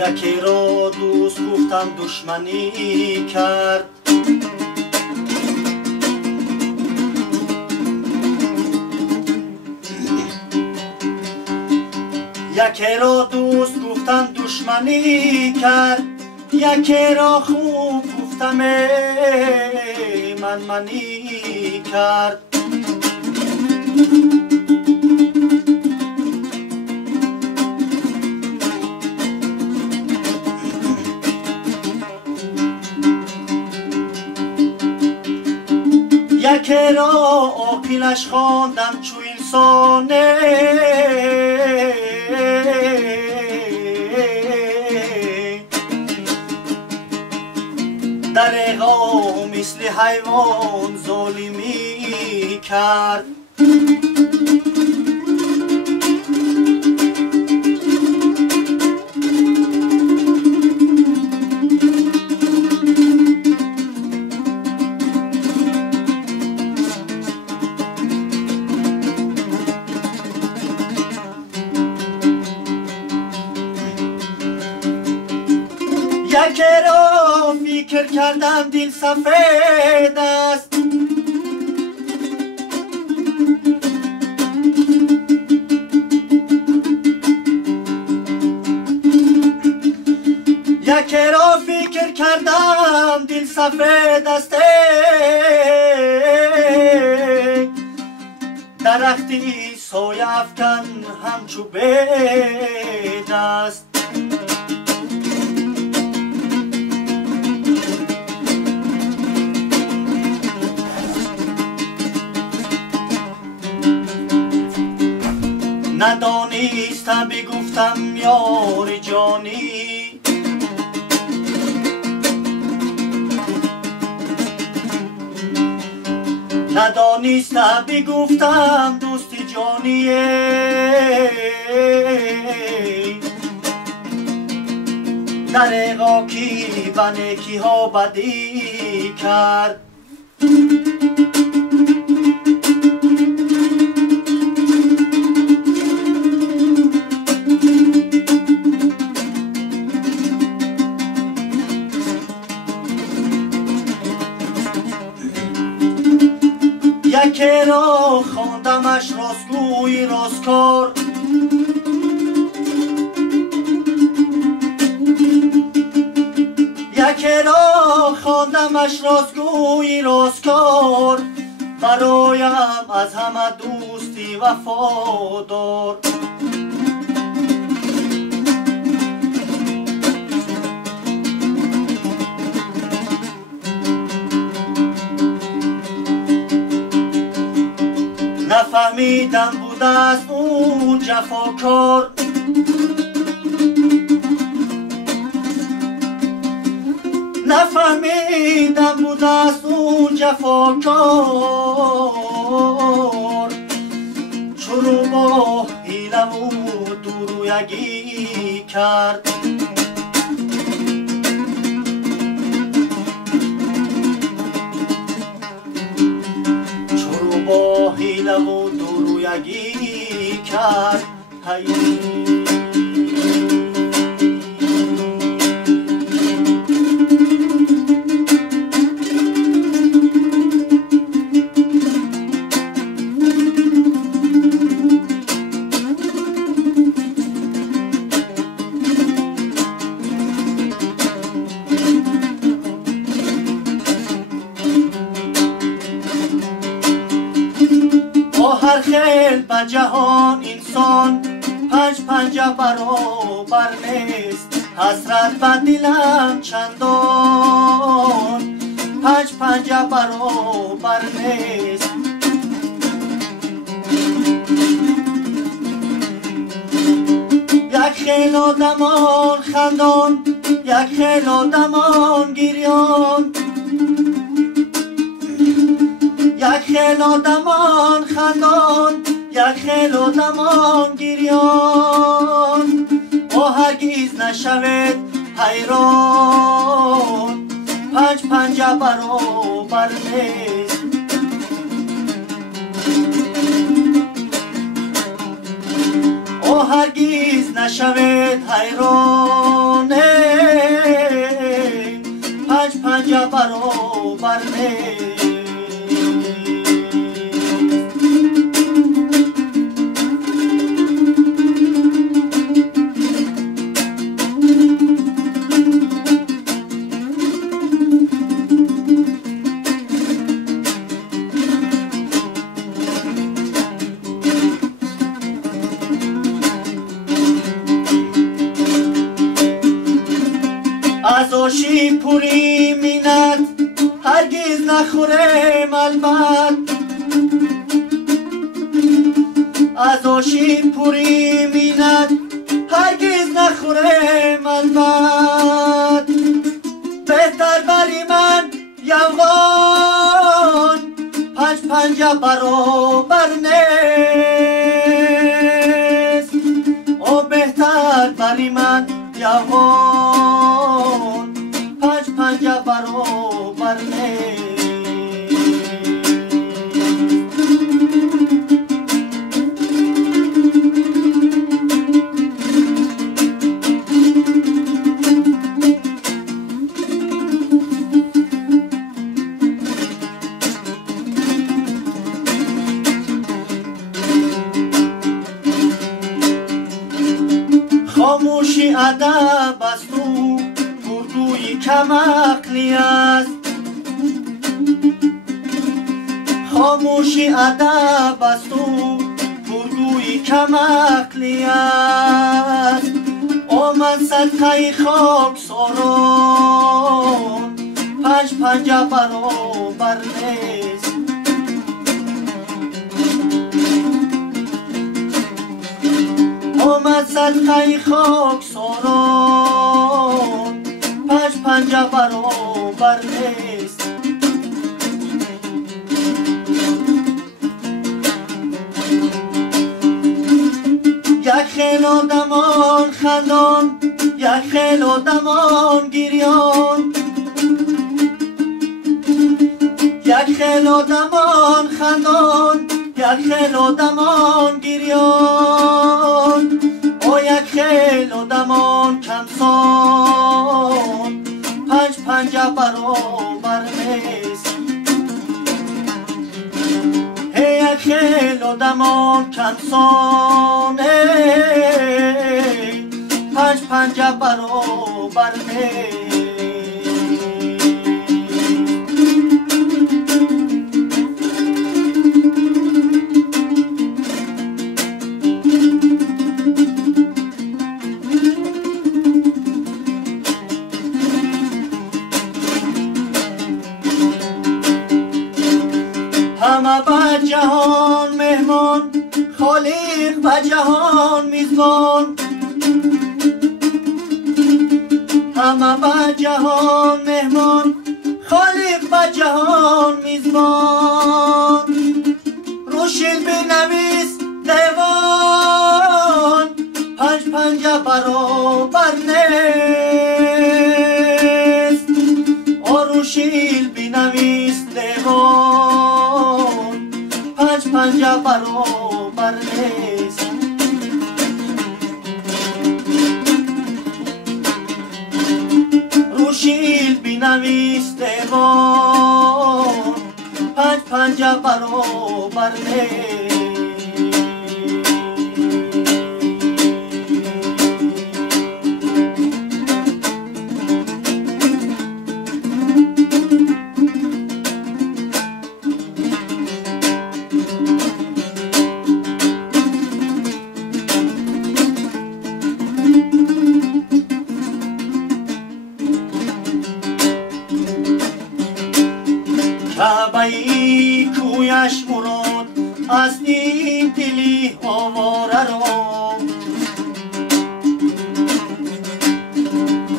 یکی را دوست گفتم دشمنی کرد. یکی را دوست گفتم دشمنی کرد، یکی را خوب گفتم منی کرد. یکی را عاقلش خواندم چو انسانه، دریغا مثل حیوان ظالمی کرد. یکی را فکر کردم دل سفید است، یکی را فکر کردم دل سفید است، درختی سایه افکن همچو بید است. ندانستم بگفتم یار جانی، ندانستم بگفتم دوست جانی، دریغا کی به نیکی ها بدی کرد. یکی را خواندمش راستگوی راستکار، یکی را خواندمش راستگوی راستکار، برایم از همه دوستی وفادار. نفهمیدم بود از اون جفاکار، نفهمیدم بود از اون جفاکار، چرا با حیله و درویگی کرد. با حیله و درویگی کرد. هر خیل به جهان انسان پنج پنجه برابر نیست، حسرت به دلم چندان پنج پنجه برابر نیست. یک خیل آدمان خندان، یک خیل آدمان گریان، یک خیل آدمان خندان، یک خیل آدمان گریان. او هرگیز نشود حیران، پنج پنجه برابر نیست. او هرگیز نشود حیران، از آشی پوری مینت هرگز نخورم البت، از آشی پوری مینت هرگز نخورم البت. بهتر بری من یوغان پنجه برابر نیست. او بهتر بری من یوغان پنجه برابر نیست. خاموشی ادب است و گردوی کم عقلی است. خاموشی ادب است و گردوی کم عقلی است. آمد صدقه خاک ساران پنجه برابر نیست. آمد صدقه خاک ساران پنجه برابر نیست. یک خیل آدمان خندان، یک خیل آدمان گریان، یک خیل آدمان خندان، یک خیل آدمان گریان. او یک خیل آدمان کمسان پنجه برابر نیست. یک خیل آدمان کمسان پنجه برابر نیست. همه به جهان مهمان، خالق به جهان میزبان. همه به جهان مهمان، خالق به جهان میزبان. روشیل بنویس دیوان پنجه برابر نیست. روشیل بنویس دیوان پنجه برابر نیست. روشیل بنویس دیوان پنجه برابر نیست. کعبه‌ای کویش مراد از این دلی آواره را،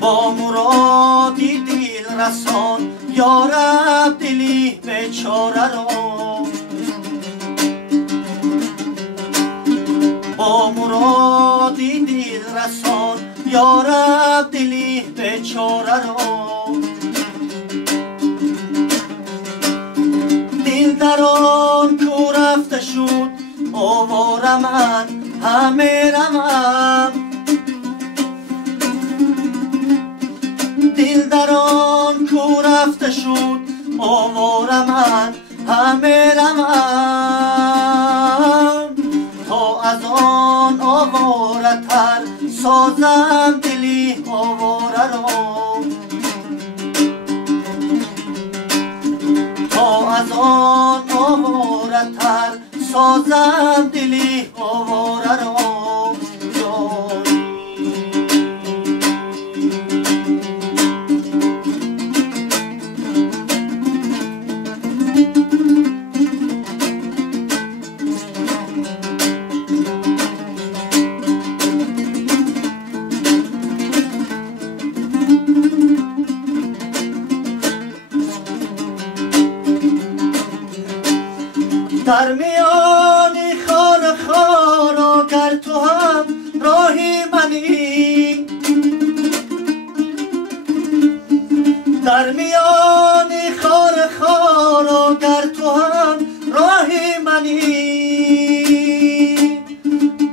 با مرادی دل رسان یا رب دلی بیچاره را. با مرادی دل رسان یا رب دلی بیچاره را. دل در آن کو رفته شد آواره من همه رمم. دل در آن کو رفته شد آواره من همه رمم تا از آن آواره تر سازم دلی آواره را تا از آن آواره تر سازم دلی آواره را در میان خار خارا گر تو هم راهی منی در میان خار خارا گر تو هم راهی منی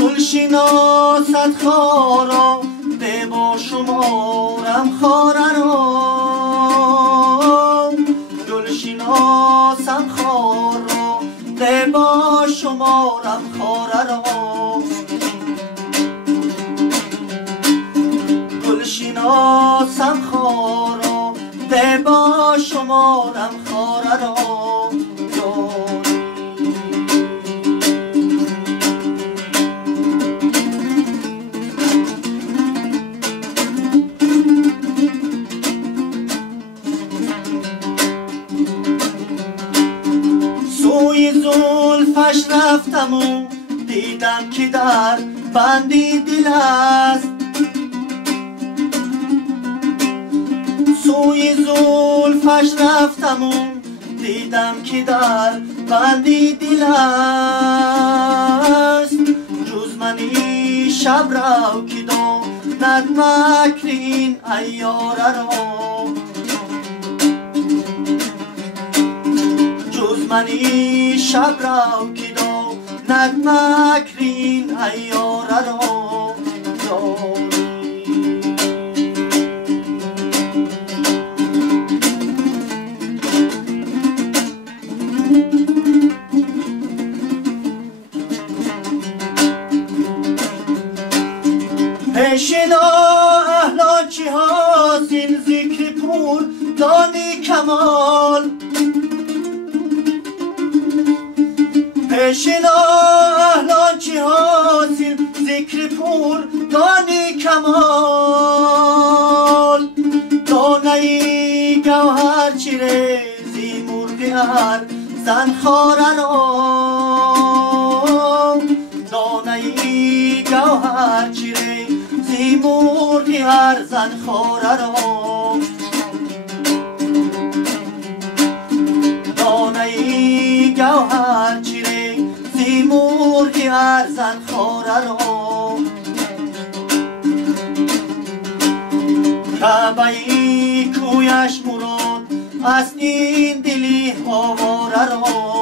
گل شناست خارا به با شمارم خاره را گل شناسم خار را ده با شمارم خاره را گل شناسم خارا ده با شمارم خاره را سوی زلفش رفتم و دیدم که در بندی دل است سوی زلفش رفتم و دیدم که در بندی دل است جز منی شب رو که داند مکر این عیاره را جز منی شب رو که داند مکر این عیاره را پیشنا اهلان چی حاصل ذکر پور دانی کمال پیشنا اهلان چی حاصل ذکر پور دانی کمال دانه گوهر چی ریزی مرغ هر زن خاره را دانه گوهر چی ریزی مرغ هر زن خاره را دانه گوهر چی ریزی مرغ هر زن خاره را کعبه کویش مراد از این دلی آواره را